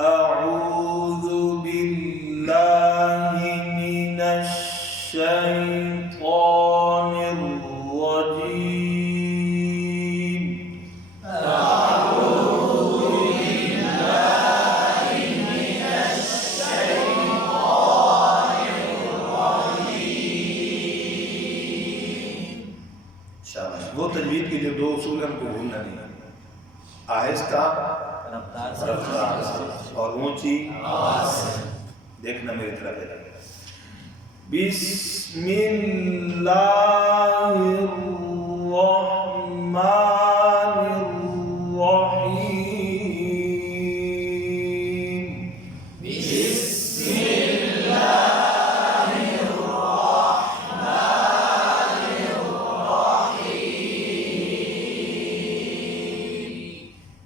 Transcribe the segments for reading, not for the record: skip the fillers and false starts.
أعوذ بالله من الشيطان الرجيم. أعوذ بالله من الشيطان الرجيم. शाबाश. वो तजवीद के जो दो उसूल हैं उनको भूलना नहीं. आहिस्ता रफ्तार और ऊंची आवाज से. देखना मेरी तरफ है. बिस्मिल्लाहिर्रहमानिर्रहीम. बिस्मिल्लाहिर्रहमानिर्रहीम.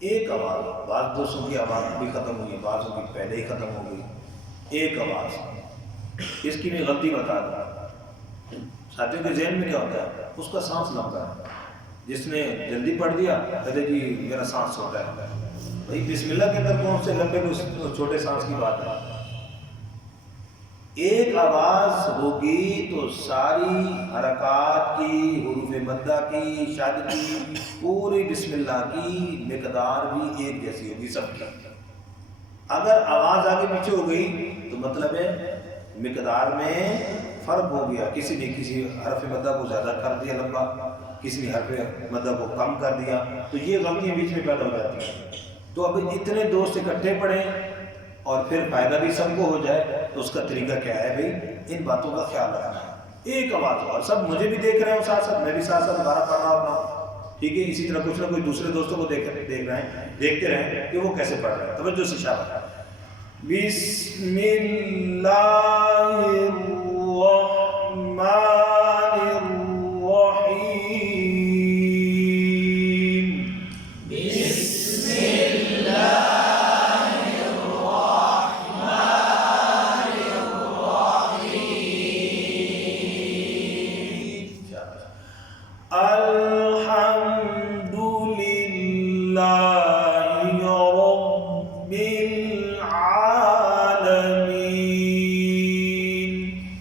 एक आवाज. बात दोस्तों की आवाज भी खत्म हुई, बातों की पहले ही खत्म हो गई. एक आवाज. इसकी मैं गलती बता दूँ. साथियों के जहन में क्या होता है, उसका सांस लंबा है. जिसने जल्दी पढ़ दिया कहते जी मेरा सांस छोटा है. भाई बिस्मिल्लाह के अंदर कौन से लंबे को छोटे सांस की बात है. एक आवाज होगी तो सारी हरकत की, हुरूफ मद्दा की, शाद की, पूरी बिस्मिल्लाह की मिकदार भी एक जैसी होगी सबकी. अगर आवाज आगे पीछे हो गई तो मतलब है मिकदार में फर्क हो गया. किसी ने किसी हरफ मद्दा को ज़्यादा कर दिया लंबा, किसी ने हरफ मद्दा को कम कर दिया, तो ये गलतियाँ बीच में पैदा हो जाती हैं. तो अब इतने दोस्त इकट्ठे पढ़ें और फिर फ़ायदा भी सबको हो जाए, तो उसका तरीका क्या है भाई, इन बातों का ख्याल रखना है. एक आवाज़. और सब मुझे भी देख रहे हो साथ साथ, मैं भी साथ साथ दोबारा पढ़ रहा होता हूँ. ठीक है. इसी तरह कुछ ना कुछ दूसरे दोस्तों को देख रहे हैं, देखते रहें कि वो कैसे पढ़ रहे हैं. तवज्जो से शाबाश. बिस्मिल्लाहिर्रहमानिर्रहीम. अल्हम्दुलिल्लाहि रब्बिल आलमीन.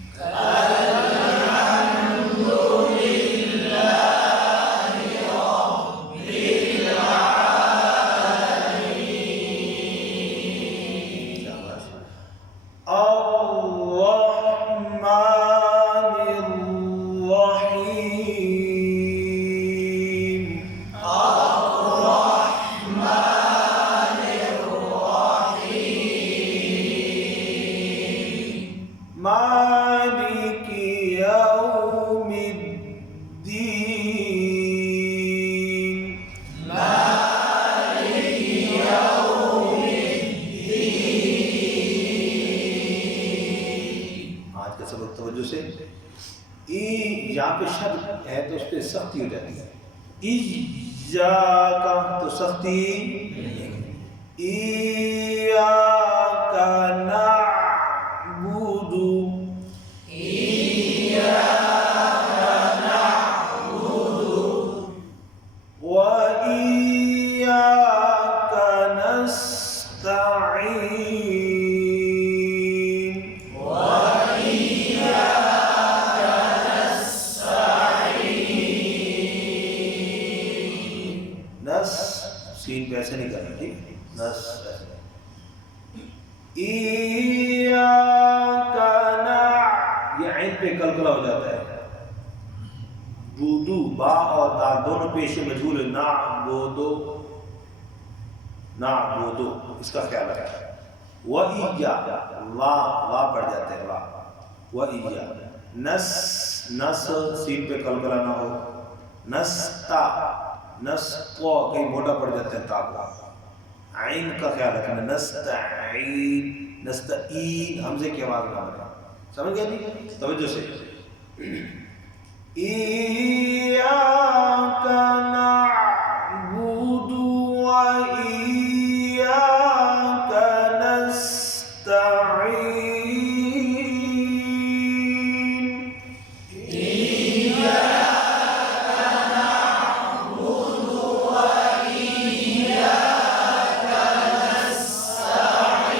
अल्हम्दुलिल्लाहि रब्बिल आलमीन. अर्रहमानिर रहीम. मालिकी यौमिद्दीन. मालिकी यौमिद्दीन. आज का सबक तवज्जो से. यहाँ पे शब्द है तो उस पर सख्ती हो जाती है. इय्याका तो सख्ती. इय्याका नअबुदु. इय्याका नअबुदु व इय्याका नस्तईन. व इय्याका नस्तईन. नस सीन पे ऐसे नहीं करना. ठीक. नस. इय्याका ना, ये ऐन पे कलकला हो जाता है. बुदू बा और दाल दोनों पेश मजबूर है. ना बोदो, ना बोदो, इसका ख्याल रखना. व इय्या वा पड़ जाते हैं. वा व इय्या. नस नस सीन पे कलकला ना हो. नस्ता नस को कहीं मोटा पड़ जाते हैं. ताबा आइन का ख्याल रखना. नस्तईन नस्तईन हमजे की आवाज ना बना. समझ गया जी. तवज्जो से. इय्याका नअबुदु व इय्याका नस्तईन. इय्याका नअबुदु व इय्याका नस्तईन.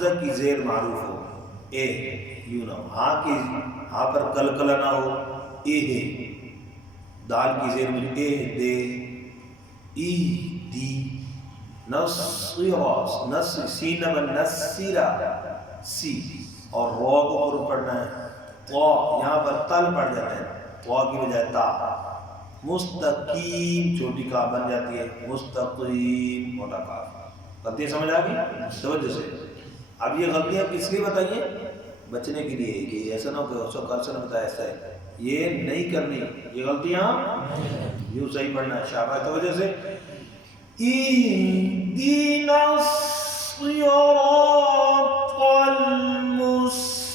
हमजा की जेर मारूफ हो, ए यूं ना हो, हाँ पर कलकला ना हो, ए है, दाल की जेर में ए दे, ई दी, नस्सिरा, नस्सी सीन में नस्सिरा सी, और रॉ को ऊपर पढ़ना है, तो यहाँ पर तल पड़ जाता है, तो की बजाय ता, मुस्तकीम छोटी का बन जाती है, मुस्तकीम मोटा का। गलतियाँ समझ आ गई तवज्जो से। अब ये गलतियाँ किस लिए बताइए? बचने के लिए, कि ऐसा ना हो कि उसको कल से ना बताया ऐसा है, ये नहीं करनी ये गलतियाँ, यूँ सही पढ़ना है। शाबाश तवज्जो से। इहदिनस सिरातल मुस्तकीम,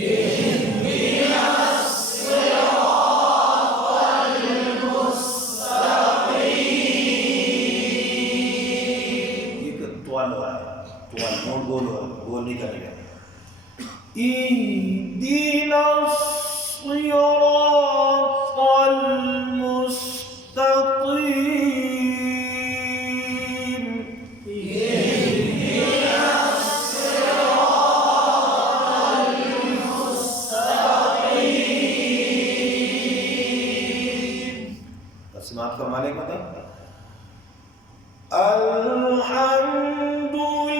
इहदिनस सिरातल मुस्तकीम। ये त्वाल हो रहा है, त्वाल मोड़ गोल हो रहा है, गोल नहीं करेगा। इहदिनस सिरातल मुस्तकीम, इहदिनस सिरातल मुस्तकीम। तस्मात का मालिक मतलब अल्हम्दुलिल्लाह